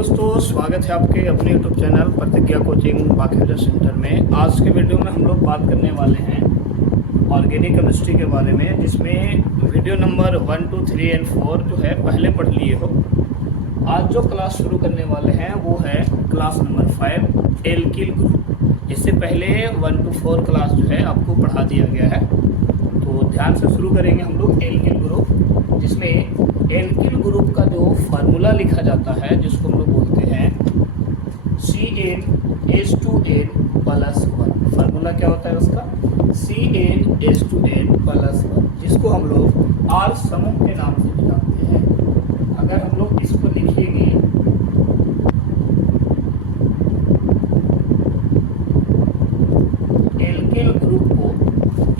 दोस्तों, स्वागत है आपके अपने YouTube चैनल प्रतिज्ञा कोचिंग बाखेजा सेंटर में। आज के वीडियो में हम लोग बात करने वाले हैं ऑर्गेनिक केमिस्ट्री के बारे में, जिसमें वीडियो नंबर 1, 2, 3 और 4 जो है पहले पढ़ लिए हो। आज जो क्लास शुरू करने वाले हैं वो है क्लास नंबर 5 एल्किल ग्रुप। इससे पहले 1 to 4 क्लास जो है आपको पढ़ा दिया गया है, तो ध्यान से शुरू करेंगे हम लोग एल्किल ग्रुप, जिसमें एल्किल ग्रुप का जो फार्मूला लिखा जाता है जिसको हम लोग बोलते हैं CnH2n+1। फार्मूला क्या होता है उसका? CnH2n+1, जिसको हम लोग आर समूह के नाम से भी जानते हैं। अगर हम लोग इसको लिखेंगे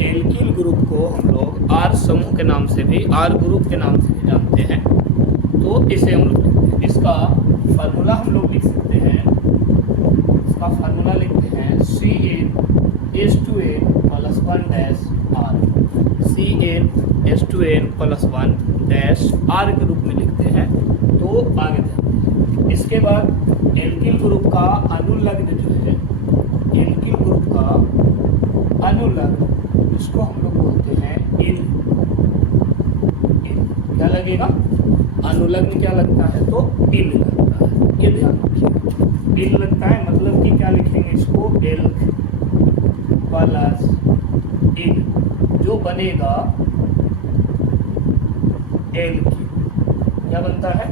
एल्किल ग्रुप को हम लोग आर समूह के नाम से भी, आर ग्रुप के नाम से भी जानते हैं, तो इसे हम लोग लिखते हैं। इसका फार्मूला हम लोग लिख सकते हैं, इसका फार्मूला लिखते हैं CnH2n+1-R। CnH2n+1-R के रूप में लिखते हैं। तो आगे देखते। इसके बाद एल्किल ग्रुप का अनुलग्न जो है, एल्किल ग्रुप का अनुलग्न, इसको हम लोग बोलते हैं इल। क्या लगेगा? अनुलग्न क्या लगता है? तो इल लगता है। ये ध्यान रखिए, इल लगता है मतलब कि क्या लिखेंगे इसको? एल्क प्लस इल, जो बनेगा एल्किल। क्या बनता है?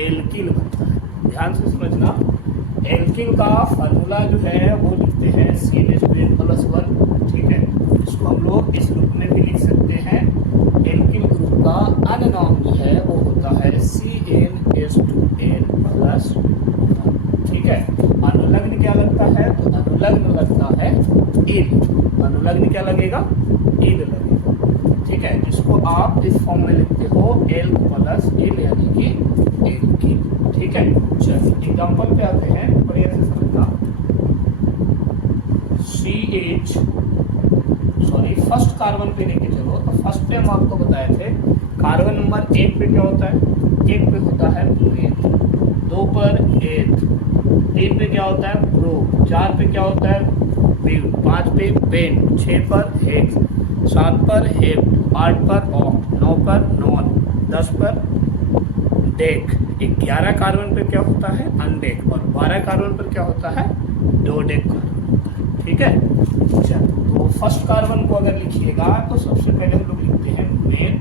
एल्किल बनता है। ध्यान से समझना, एल्किल का फार्मूला जो है वो लिखते हैं CnH2n+1। ठीक है, इसको हम लोग इस रूप में भी लिख सकते हैं। एल्किल ग्रुप का अन्य नाम जो है वो होता है CnH2n+1। ठीक है, अनुलग्न क्या लगता है? तो अनुलग्न लगता है इल। अनुलग्न क्या लगेगा? इल लगेगा। ठीक है, जिसको आप इस फॉर्म में लिखते हो एल्क प्लस इल, यानी कि एल्किल। ठीक है, चलिए एग्जाम्पल पे आते हैं, बढ़िया से समझना। फर्स्ट कार्बन पे लेके चलो, तो फर्स्ट पे हम आपको बताए थे कार्बन नंबर 1 पे क्या होता है? 1 पे होता है मेथ, 2 पर एथ, 3 पे क्या होता है? प्रो, 4 पे क्या होता है? ब्यूट, 5 पे बेन, 6 पर हेक्स, 7 पर हेप्ट, 8 पर ऑक्ट, 9 पर नॉन, 10 पर डेक, 11 कार्बन पर क्या होता है? अनडेक, और 12 कार्बन पर क्या होता है? डोडेक कार्बन। ठीक है, चलो तो फर्स्ट कार्बन को अगर लिखिएगा तो सबसे पहले हम लोग लिखते हैं मेथ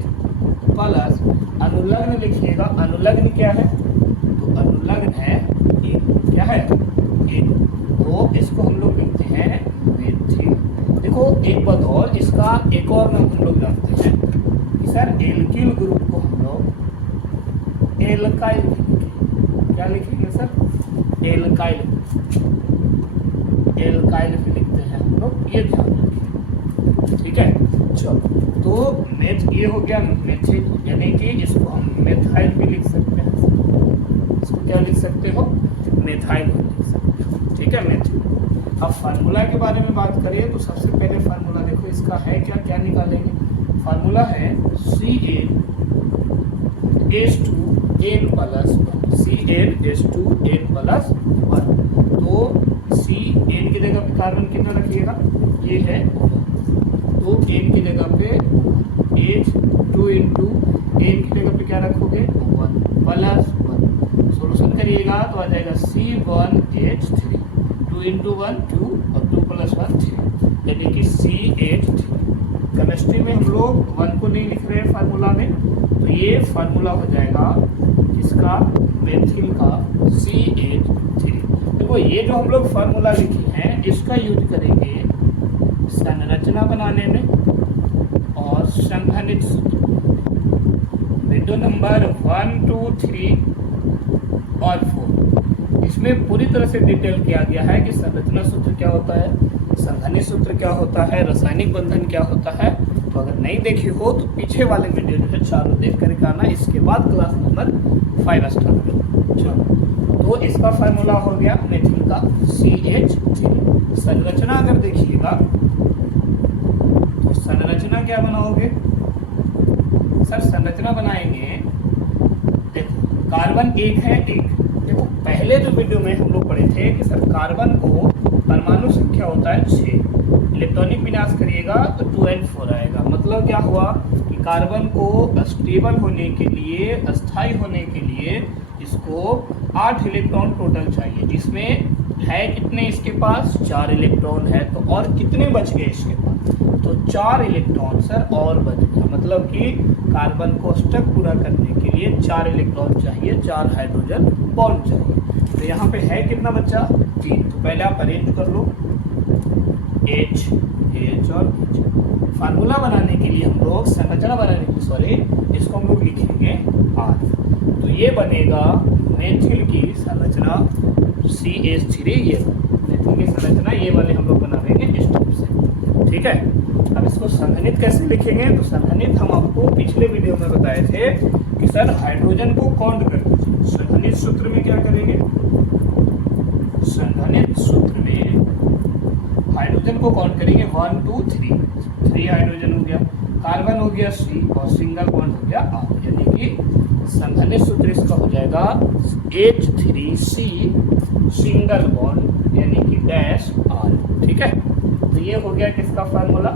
प्लस अनुलग्न लिखिएगा। अनुलग्न क्या है? तो अनुलग्न है इल। क्या है? इल। तो इसको हम लोग लिखते हैं मेथिल। देखो एक बात और, इसका एक और नाम हम लोग जानते हैं कि सर एल्किल ग्रुप को हम लोग एल्काइल लिखेंगे। क्या लिखेंगे सर? एल्काइल। एल्काइल भी लिखते हैं हम लोग, ये ध्यान रखिए। ठीक है, चलो तो मेथ ये हो गया मेथिल, यानी कि इसको हम मेथाइल भी लिख सकते हैं। इसको क्या लिख सकते हो? मेथाइल भी लिख सकते हो। ठीक है, मेथिल। अब फार्मूला के बारे में बात करें तो सबसे पहले फार्मूला देखो इसका है क्या, क्या निकालेंगे? फार्मूला है CnH2n+1। CnH2n+1। तो एन की जगह पे कार्बन कितना रखिएगा? ये है, तो एन की जगह पे H2 इंटू एन की जगह पे क्या रखोगे? 1+1। सोल्यूशन करिएगा तो आ जाएगा C1H3। 2 इंटू 1 2, और 2+1 3, यानी कि CH3। केमिस्ट्री में हम लोग 1 को नहीं लिख रहे हैं फार्मूला में, तो ये फार्मूला हो जाएगा इसका मेथिल का CH3। देखो ये जो हम लोग फार्मूला लिखे हैं इसका यूज करेंगे संरचना बनाने में और संघनित सूत्र। वीडियो नंबर 1, 2, 3 और 4 इसमें पूरी तरह से डिटेल किया गया है कि संरचना सूत्र क्या होता है, संघनित सूत्र क्या होता है, रासायनिक बंधन क्या होता है। तो अगर नहीं देखी हो तो पीछे वाले वीडियो जो है चारों देख करके आना। इसके बाद क्लास नंबर 5 स्टार्ट करो। चलो, तो इसका फार्मूला हो गया मेथिल का CH3। संरचना अगर देखिएगा तो संरचना क्या बनाओगे सर? संरचना बनाएंगे, देखो कार्बन एक है, एक देखो पहले जो वीडियो में हम लोग पढ़े थे कि सर कार्बन को परमाणु संख्या होता है 6, इलेक्ट्रॉनिक विन्यास करिएगा तो 2n4 आएगा। मतलब क्या हुआ कि कार्बन को स्टेबल होने के लिए, अस्थायी होने के लिए इसको 8 इलेक्ट्रॉन टोटल चाहिए, जिसमें है कितने इसके पास 4 इलेक्ट्रॉन है। तो और कितने बच गए इसके पास, तो 4 इलेक्ट्रॉन सर और बच गया। मतलब कि कार्बन को अष्टक पूरा करने के लिए 4 इलेक्ट्रॉन चाहिए, 4 हाइड्रोजन बॉन्ड चाहिए। तो यहाँ पे है कितना बच्चा 3। तो पहले आप अरेंज कर लो H और H। फार्मूला बनाने के लिए हम लोग, संरचना बनाने के लिए सॉरी, इसको हम लोग लिखेंगे R। तो ये बनेगा मेथिल की संरचना CH3। ये मेथिल की संरचना ये वाले हम लोग बनाएंगे स्टेप से, ठीक है। अब इसको संघनित कैसे लिखेंगे, तो संघनित हम आपको पिछले वीडियो में बताए थे कि सर हाइड्रोजन को काउंट कर दीजिए। संघनित सूत्र में क्या करेंगे, संघनित सूत्र में हाइड्रोजन को काउंट करेंगे 1 2 3 हाइड्रोजन हो गया, कार्बन हो गया C और सिंगल बॉन्ड हो गया R। यानी कि संघनित सूत्र इसका हो जाएगा H3C सिंगल बॉन्ड यानी कि डैश R, ठीक है। तो ये हो गया किसका फार्मूला,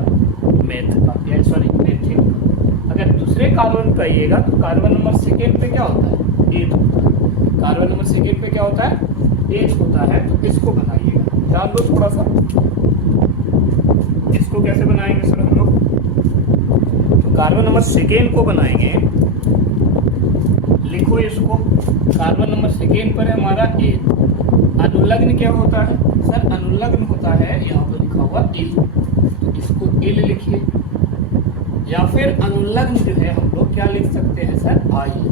मेथ का, या सॉरी मेथिल का। अगर दूसरे कार्बन पे आइएगा तो कार्बन नंबर सेकेंड पे क्या होता है 8 होता है। कार्बन नंबर सेकेंड पे क्या होता है 8 होता है। तो इसको बनाइएगा, ध्यान दो थोड़ा सा। इसको कैसे बनाएंगे सर हम लोग, तो कार्बन नंबर सेकेंड को बनाएंगे। लिखो इसको, कार्बन नंबर सेकेंड पर है हमारा 8। अनुलग्न क्या होता है सर, अनुलग्न होता है यहाँ पर लिखा हुआ इल, तो इसको इल लिखिए। या फिर अनुलग्न जो है हम लोग क्या लिख सकते हैं सर, आइल।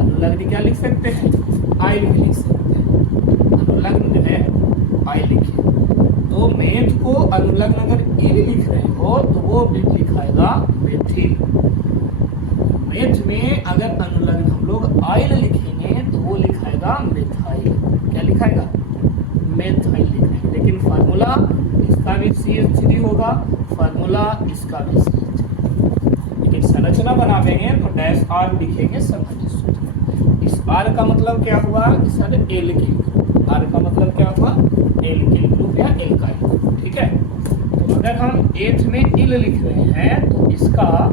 अनुलग्न क्या लिख सकते हैं, आइल लिख सकते हैं। अनुलग्न जो है आइल लिखिए। तो मेथ को अनुलग्न अगर इल लिख रहे हो तो वो लिखाएगा मेथिल। मेथ में अगर अनुलग्न हम लोग आइल लिखेंगे तो वो लिखाएगा मेथाइल। क्या लिखाएगा, मेथाइल लिखाएंगे। लेकिन फार्मूला इसका भी CH3 होगा, फार्मूला इसका भी CH3। लेकिन संरचना बनावेंगे तो डैश R लिखेंगे संघनित सूत्र। इस R का मतलब क्या हुआ, सर एल्किल ग्रुप। R का मतलब क्या हुआ, एल्किल ग्रुप या एल्काइल ग्रुप, ठीक है। तो अगर हम 8 में इल लिख रहे हैं तो इसका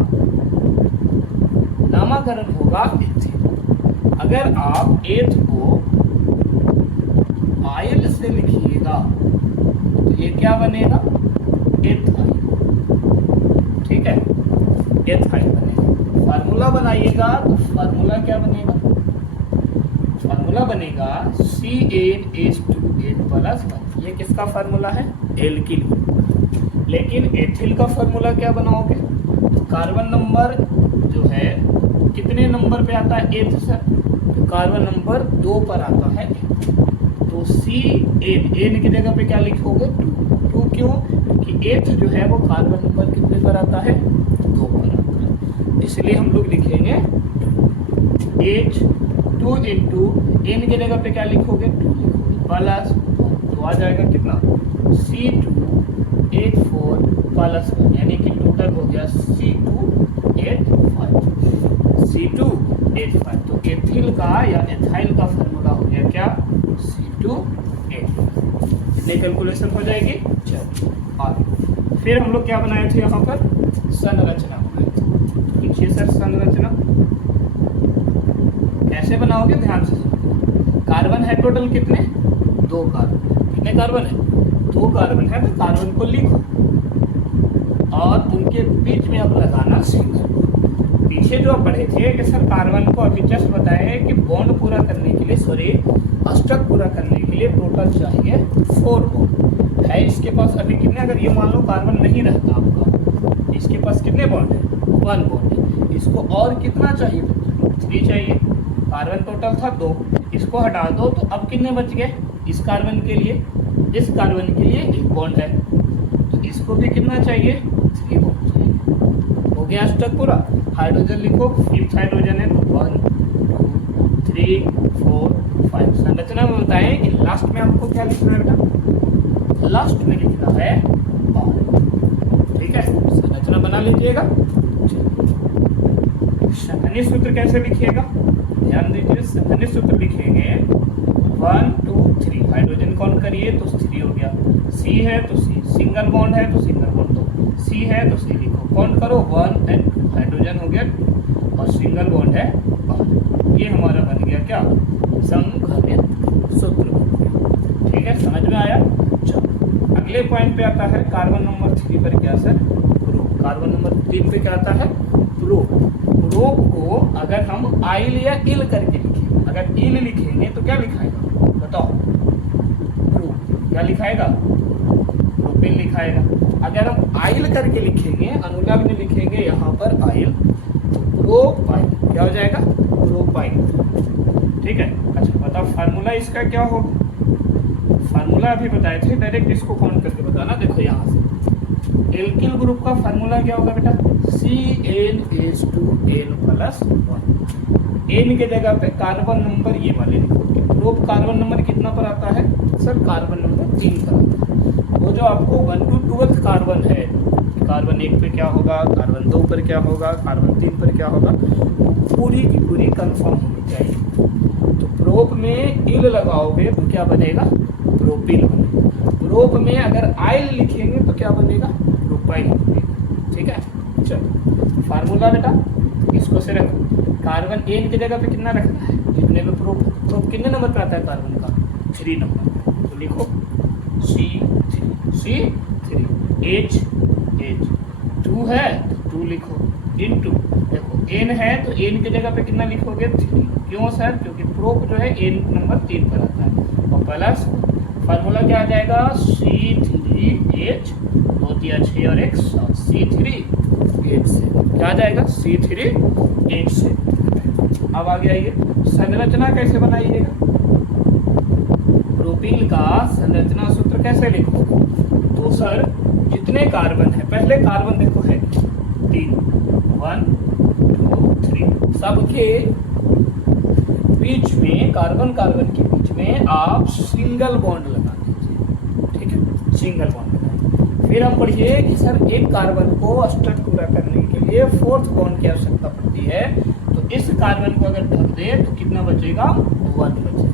नामकरण होगा एथिल। अगर आप 8 को आयल से लिखिएगा तो ये क्या बनेगा, एथाइल, ठीक है, एथाइल बनेगा। फार्मूला बनाइएगा तो फार्मूला क्या बनेगा, फार्मूला बनेगा C8H2 ये किसका फार्मूला है, एल्किल। लेकिन एथिल का फार्मूला क्या बनाओगे, तो कार्बन नंबर जो है कितने नंबर पे आता है 8 सर, तो कार्बन नंबर 2 पर आता है। तो C8 की जगह पे क्या लिखोगे 2 क्यों, क्योंकि 8 जो है वो कार्बन नंबर कितने पर आता है 2 पर आता है। इसलिए हम लोग लिखेंगे H2 इंटू N की जगह पे क्या लिखोगे 2 लिखोगे प्लस, तो आ जाएगा कितना C2H4 प्लस 1, यानी कि टोटल हो गया C2H5। तो एथिल का या एथाइल का फार्मूला हो गया क्या C2H5। इतने कैलकुलेशन हो जाएगी। चलिए आगे फिर हम लोग क्या बनाए थे, यहाँ पर संरचना बनाए थे। लिखिए सर संरचना कैसे बनाओगे, ध्यान से समझिए। कार्बन है टोटल कितने, 2 कार्बन। कितने कार्बन है, 2 कार्बन है। तो कार्बन को लिखो और उनके बीच में अब लगाना सिंगल। पीछे जो पढ़े थे कि सर कार्बन को अभी जस्ट बताया कि बॉन्ड पूरा करने के लिए, सॉरी अष्टक पूरा करने के लिए टोटल चाहिए 4 बॉन्ड है इसके पास। अभी कितने, अगर ये मान लो कार्बन नहीं रहता आपका, इसके पास कितने बॉन्ड है 1 बॉन्ड है। इसको और कितना चाहिए 3 चाहिए। कार्बन टोटल था 2, इसको हटा दो तो अब कितने बच गए, इस कार्बन के लिए, इस कार्बन के लिए 1 बॉन्ड है, तो इसको भी कितना चाहिए 3 बॉन्ड चाहिए। हो गया अष्टक पूरा। हाइड्रोजन लिखो, 5th हाइड्रोजन है तो 1 2 3 4 5। संरचना में बताएं कि लास्ट में आपको क्या लिखना है बेटा, लास्ट में लिखना है R, ठीक है। संरचना बना लीजिएगा। संघनित सूत्र कैसे लिखिएगा, ध्यान दीजिए, संघनित सूत्र लिखेंगे 1 2 3, हाइड्रोजन काउंट करिए तो 3 हो गया, सी है तो सी, सिंगल बॉन्ड है तो सिंगल बॉन्ड दो, सी है तो सी लिखो, काउंट करो 1 एंड 2, हाइड्रोजन हो गया और सिंगल बॉन्ड है बाहर। ये हमारा बन गया क्या, संघनित सूत्र बन गया। ठीक है, समझ में आया। चलो अगले पॉइंट पे आता है कार्बन नंबर 3 पर क्या सर, प्रूफ। कार्बन नंबर 3 पे क्या आता है, प्रूफ। प्रूफ को अगर हम आइल या इल करके लिखें, अगर इल लिखेंगे तो क्या लिखाएगा बताओ, प्रूफ क्या लिखाएगा, प्रोपिल लिखाएगा। अगर हम आइल करके लिखेंगे, अनुलग्न लिखेंगे यहाँ पर आइल, तो प्रोपाइल क्या हो जाएगा, प्रोपाइल। ठीक है, अच्छा बताओ फार्मूला इसका क्या होगा, फार्मूला अभी बताए थे, डायरेक्ट इसको काउंट करके बताना। देखो यहाँ से एल्किल ग्रुप का फार्मूला क्या होगा बेटा, CnH2n+1। एन के जगह पे कार्बन नंबर ये वाले लिखोगे। प्रोप कार्बन नंबर कितना पर आता है सर, कार्बन नंबर 3 पर आता है। वो जो आपको 1 to 12 कार्बन है, कार्बन 1 पे क्या होगा, कार्बन 2 पर क्या होगा, कार्बन 3 पर क्या होगा, पूरी की पूरी कंफर्म होनी चाहिए। तो प्रोप में इल लगाओगे तो क्या बनेगा, प्रोपिल बनेगा। प्रोप में अगर आइल लिखेंगे तो क्या बनेगा, प्रोपाइल बनेगा। ठीक है, चलो फार्मूला बेटा इसको से रखो। कार्बन एन की जगह पे कितना रखना है, जितने पे प्रोप, प्रोप कितने नंबर पे आता है कार्बन का, 3 नंबर। तो लिखो C3 H 2 है तो 2 लिखो, इनटू देखो एन है तो एन की जगह पे कितना लिखोगे, 3। क्यों सर, क्योंकि प्रोप जो है एन नंबर 3 पर आता है, और प्लस फार्मूला क्या आ जाएगा, C3H 2 3 6 और 1 7, C3H से क्या आ जाएगा, C3H से। अब आगे आइए, संरचना कैसे बनाइएगा, प्रोपिल का संरचना सूत्र कैसे लिखो। तो सर जितने कार्बन है, पहले कार्बन देखो है 3, 1 2 3, सबके बीच में, कार्बन कार्बन के बीच में आप सिंगल बॉन्ड लगा दीजिए। ठीक है, सिंगल बॉन्ड लगाए। फिर आप पढ़िए कि सर एक कार्बन को अष्टक पूरा करने के लिए 4th बॉन्ड की आवश्यकता पड़ती है, तो इस कार्बन को अगर ढक दे तो कितना बचेगा, 1 बचेगा।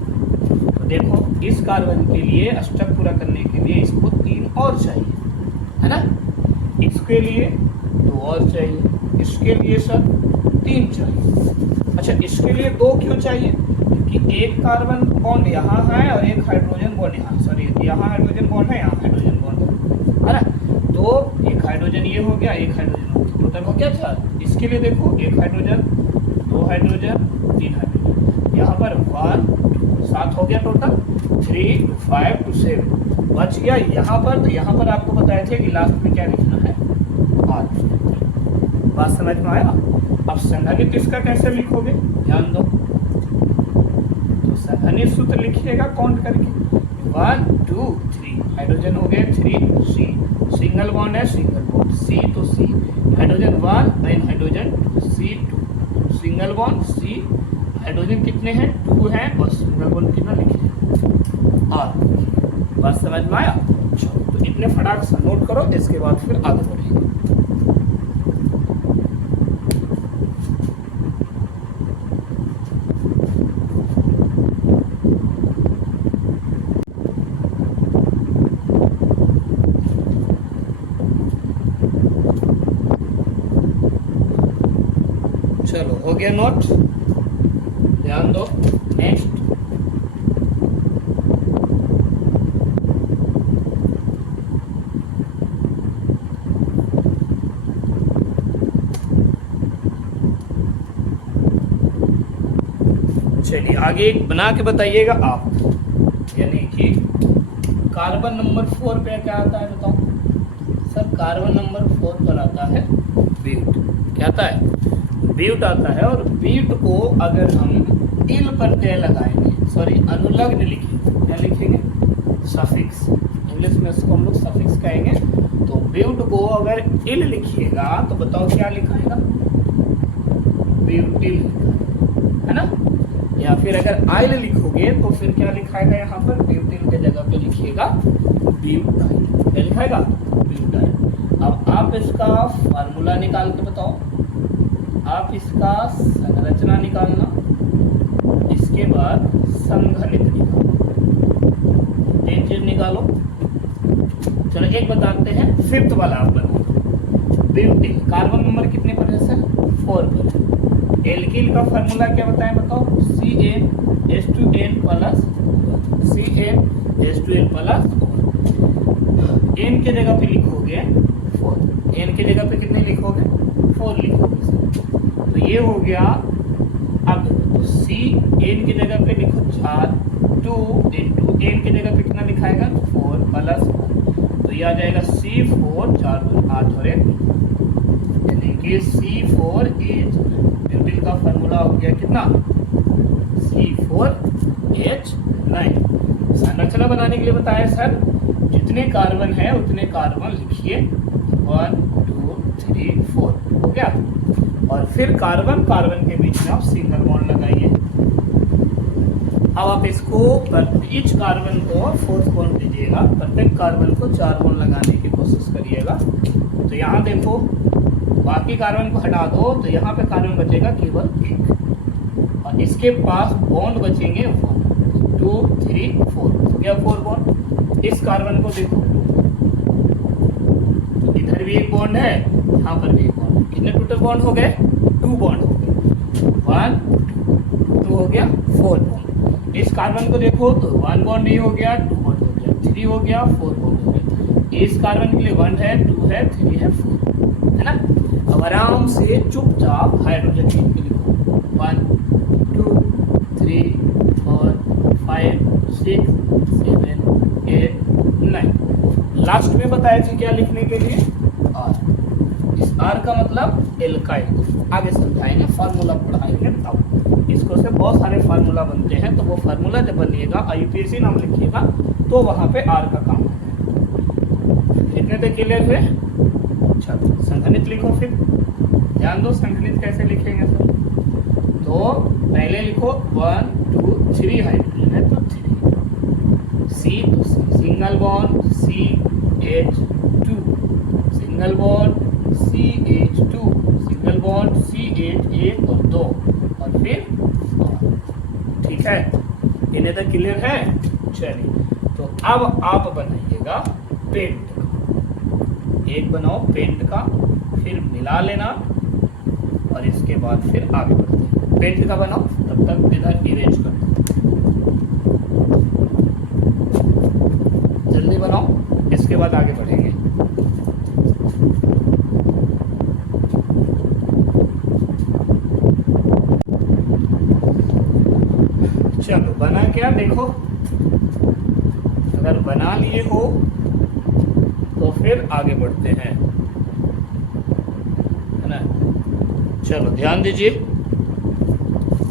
तो देखो इस कार्बन के लिए अष्टक पूरा करने के लिए इसको 3 और चाहिए, है ना, इसके लिए 2 और चाहिए, इसके लिए सर 3 चाहिए। अच्छा इसके लिए 2 क्यों चाहिए, क्योंकि एक कार्बन बॉन्ड यहाँ है और एक हाइड्रोजन बॉन्ड यहाँ, सॉरी यहाँ हाइड्रोजन बॉन्ड है, यहाँ हाइड्रोजन बॉन्ड है ना, तो एक हाइड्रोजन ये हो गया, एक हाइड्रोजन टोटल हो गया 4। इसके लिए देखो एक हाइड्रोजन, 2 हाइड्रोजन, 3 हाइड्रोजन, यहाँ पर 1 7 हो गया टोटल, 3 to 5 to 7 बच गया यहाँ पर। तो यहाँ पर आपको बताए थे कि लास्ट में क्या लिखना है, R। बात समझ में आया। अब संघनित इसका कैसे लिखोगे, ध्यान दो, तो संघनित सूत्र लिखिएगा काउंट करके, 1 2 3, हाइड्रोजन हो गए 3, C, सिंगल बॉन्ड है सिंगल बॉन्ड, C तो C, hydrogen 1 and hydrogen C2, single bond C, hydrogen कितने हैं 2 हैं, और सिंगल बॉन्ड कितना लिखे R। बात समझ में आया। तो इतने फटाक से नोट करो, इसके बाद फिर आगे बढ़ेंगे। चलो हो गया नोट, ध्यान दो। नेक्स्ट चलिए आगे बना के बताइएगा आप, यानी कि कार्बन नंबर 4 पे क्या आता है बताओ सर, कार्बन नंबर 4 पर आता है ब्यूट। क्या आता है, ब्यूट आता है। और ब्यूट को अगर हम इल प्रत्यय लगाएंगे, सॉरी अनुलग्न लिखेंगे, क्या लिखेंगे, सफिक्स, इंग्लिश में इसको हम लोग सफिक्स कहेंगे। तो ब्यूट को अगर इल लिखिएगा तो बताओ क्या लिखाएगा, ब्यूटिल, है ना। या फिर अगर आइल लिखोगे तो फिर क्या लिखाएगा, यहाँ पर ब्यूटिल के जगह पे लिखिएगा ब्यूटाइल। क्या लिखाएगा, ब्यूटाइल। अब आप इसका फार्मूला निकाल के बताओ, आप इसका संरचना निकालना, इसके बाद संघनित निकालो, 3 चीज निकालो। चलो एक बताते हैं, फिफ्थ वाला आप बनाओ। ब्यूटेन कार्बन नंबर कितने पर है सर? 4 पर है। एल्किल का फार्मूला क्या बताएं बताओ? CnH2n plus CnH2n plus n की जगह पे लिखोगे 4, n की जगह पे कितने लिखोगे? 4 लिखोगे सर। तो ये हो गया। अब तो C n की जगह पे लिखो 4, 2 इंटू n की जगह पे कितना लिखाएगा? 4 प्लस 1, तो ये आ जाएगा C4, 4 2 8 और 1, यानी कि C4H। ब्यूटेन का फार्मूला हो गया कितना? C4H9। संरचना बनाने के लिए बताया सर, जितने कार्बन है उतने कार्बन लिखिए, 1 2 3 4 हो गया। और फिर कार्बन कार्बन के बीच में आप सिंगल बॉन्ड लगाइए। अब आप इसको ईच कार्बन को 4th बॉन्ड दीजिएगा, प्रत्येक कार्बन को 4 बॉन्ड लगाने की कोशिश करिएगा। तो यहाँ देखो, बाकी कार्बन को हटा दो तो यहाँ पे कार्बन बचेगा केवल 1, और इसके पास बॉन्ड बचेंगे 1 2 3 4, हो गया 4 बॉन्ड। इस कार्बन को देखो, तो इधर भी एक बॉन्ड है, यहाँ पर भी एक बॉन्ड है। कितने टोटल बॉन्ड हो गए? 2 बॉन्ड हो गए, 1 2 हो गया 4 बॉन्ड। इस कार्बन को देखो तो 1 बॉन्ड नहीं हो गया, 2 बॉन्ड हो गया, 3 हो गया, 4 बॉन्ड हो गया। इस कार्बन के लिए 1 है, 2 है, 3 है, 4 है ना। अब आराम से चुपचाप हाइड्रोजन के लिखो, 1 2 3 4 5 6 7 8 9। लास्ट में बताया था क्या लिखने के लिए? R। इस R का मतलब एल्काइल। आगे समझाएंगे, फार्मूला पढ़ाएंगे तब। इसको से बहुत सारे फार्मूला बनते हैं, तो वो फार्मूला जब बनिएगा, IUPAC नाम लिखिएगा, तो वहां पे R का काम है। इतने तक क्लियर हुए? चलो संघनित लिखो। फिर ध्यान दो, संघनित कैसे लिखेंगे सर? तो पहले लिखो 1 2 3 हाइड्रोजन है तो 3, C तो single bond CH2, single bond CH2, single bond CH 1 और 2, और फिर ठीक है। इन्हें तक क्लियर है? चलिए, तो अब आप बनाइएगा पेंट का। एक बनाओ पेंट का, फिर मिला लेना, और इसके बाद फिर आगे बढ़ते हैं। पेंट का बनाओ, तब तक इधर इरेज कर दो, जल्दी बनाओ, इसके बाद आगे बढ़ेंगे। चलो बना क्या देखो, अगर बना लिए हो तो फिर आगे बढ़ते हैं, है ना। चलो ध्यान दीजिए,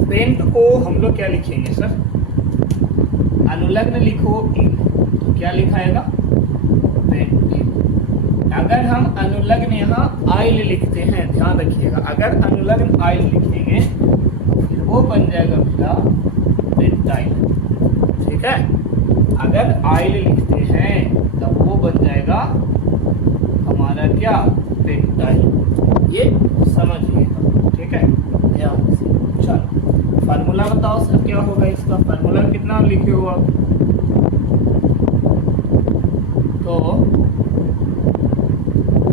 पेंट को हम लोग क्या लिखेंगे सर? अनुलग्न लिखो इन, तो क्या लिखाएगा? पेंट इन। अगर हम अनुलग्न यहाँ आइल लिखते हैं, ध्यान रखिएगा, अगर अनुलग्न आइल लिखेंगे तो फिर वो बन जाएगा मेरा पेंटाइल, ठीक है। अगर आइल लिखते हैं तब वो बन जाएगा हमारा क्या? पेंटाइल। ये समझिएगा, ठीक है, ध्यान से। चलो फार्मूला बताओ सर, क्या होगा इसका? फार्मूला कितना लिखे हो आप? तो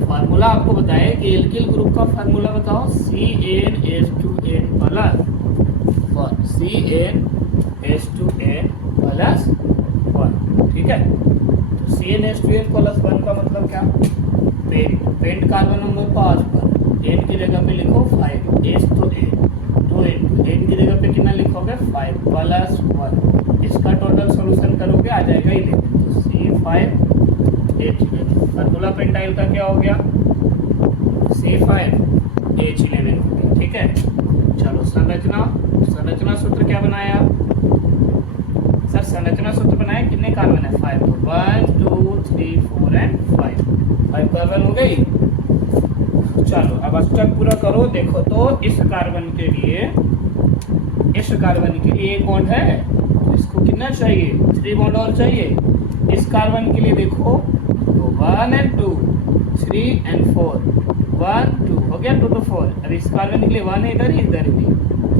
फार्मूला आपको बताए कि एल्किल ग्रुप का फार्मूला बताओ, CnH2n प्लस 1, CnH2n प्लस 1, ठीक है। तो CnH2n प्लस 1 का मतलब क्या? पेंट। पेंट कार्बन नंबर 5 पर, n की जगह पे लिखो 5, H तो n, तो n की जगह पे कितना लिखोगे? 5 प्लस 1। इसका टोटल सॉल्यूशन करोगे आ जाएगा 11, तो C5H11। फार्मूला पेंटाइल का क्या हो गया? C5H11, ठीक है। चलो संरचना सूत्र क्या बनाया सर? संरचना सूत्र बनाया, कितने कार्बन है? 5, तो 1 2 3 4 एंड 5 कार्बन हो गई। चलो अब अष्टक पूरा करो। देखो तो इस कार्बन के लिए एक बॉन्ड है, तो इसको कितना चाहिए? 3 बॉन्ड और चाहिए। इस कार्बन के लिए देखो तो 1 एंड 2 3 एंड 4, 1 2 हो गया, 2 to 4। अब इस कार्बन के लिए 1 है इधर भी,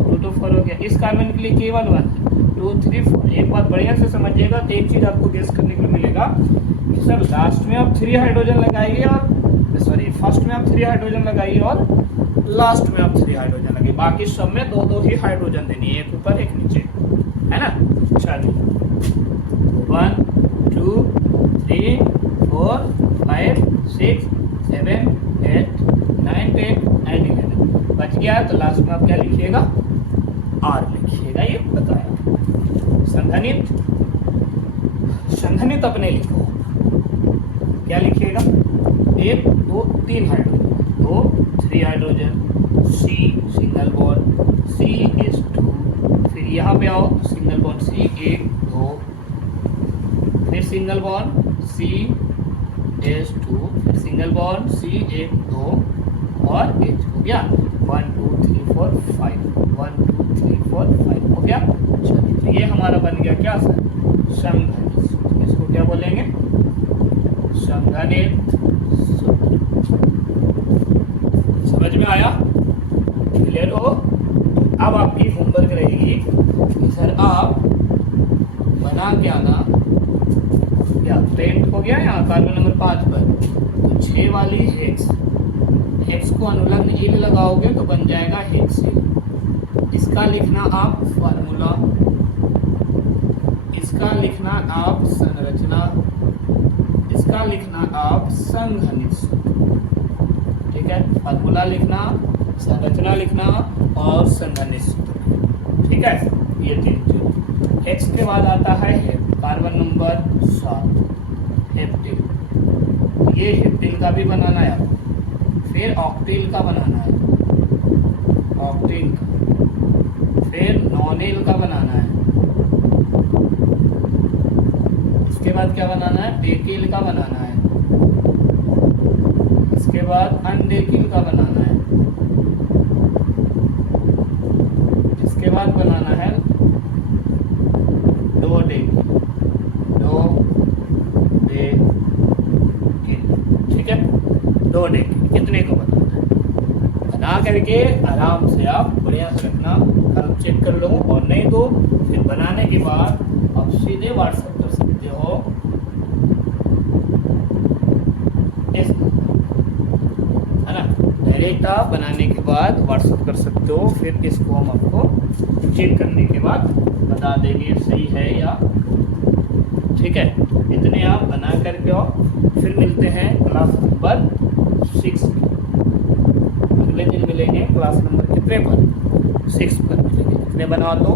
2 to 4 हो गया। इस कार्बन के लिए केवल 1, 2 3 4। एक बात बढ़िया से समझिएगा, तो एक चीज आपको गेस करने को मिलेगा कि सर लास्ट में आप 3 हाइड्रोजन लगाइए और सॉरी फर्स्ट में आप 3 हाइड्रोजन लगाइए और लास्ट में आप 3 हाइड्रोजन लगाइए, बाकी सब में 2 ही हाइड्रोजन देनी है, एक ऊपर एक नीचे, है ना। चलिए 1 2 3 4 5 6 7 8 9 10 एंड 11 बच गया। तो लास्ट में आप क्या लिखिएगा, आर लिखिएगा, ये बताया। संघनित, संघनित अपने लिखो, क्या लिखिएगा, 1 2 3 हाइड्रोजन, तो 3 hydrogen, C single bond CH2, फिर यहाँ पे आओ सिंगल बॉन्ड C1 2, फिर सिंगल बॉन्ड CH2, फिर सिंगल बॉन्ड C1 2 और H हो गया। 1 2 3 4 5, 1 2 3 4 5 हो गया। चलिए तो ये हमारा बन गया क्या सर, संघनित सूत्र। इसको क्या बोलेंगे, संघनित सूत्र। समझ में आया, क्लियर हो। अब आपकी होमवर्क रहेगी कि सर आप बना के आना, क्या पेंट हो गया यहाँ कार्बन नंबर 5 पर, तो 6 वाली हेक्स, हेक्स को अनुलग्न इल लगाओगे तो बन जाएगा हेक्सेन। इसका लिखना आप फार्मूला, इसका लिखना आप संरचना, इसका लिखना आप संघनित सूत्र, ठीक है। फार्मूला लिखना, संरचना लिखना और संघनित सूत्र, ठीक है। ये 3 चीज। हेक्स के बाद आता है कार्बन नंबर 7 हेप्टिल, ये हेप्टिल का भी बनाना है आपको। फिर ऑक्टेल का बनाना है, ऑक्टेल का, फिर नॉनेल का बनाना है, इसके बाद क्या बनाना है, डेकेल का बनाना है, इसके बाद अनडेकेल का बनाना है, इसके बाद बनाना है डोडेकेल, डोडेकेल, ठीक है। डोडेकेल कितने को बनाना है, बना करके आराम से आप बढ़िया से रखना, कल चेक कर लो, और नहीं तो फिर बनाने के बाद आप सीधे व्हाट्सएप कर सकते हो इस, है ना। डायरेक्ट आप बनाने के बाद व्हाट्सएप कर सकते हो, फिर इसको हम आपको चेक करने के बाद बता देंगे सही है या, ठीक है। इतने आप बना करके आओ, फिर मिलते हैं क्लास नंबर 6, अगले दिन मिलेंगे क्लास नंबर कितने पर, 6 पर मिलेंगे। कितने बना लो,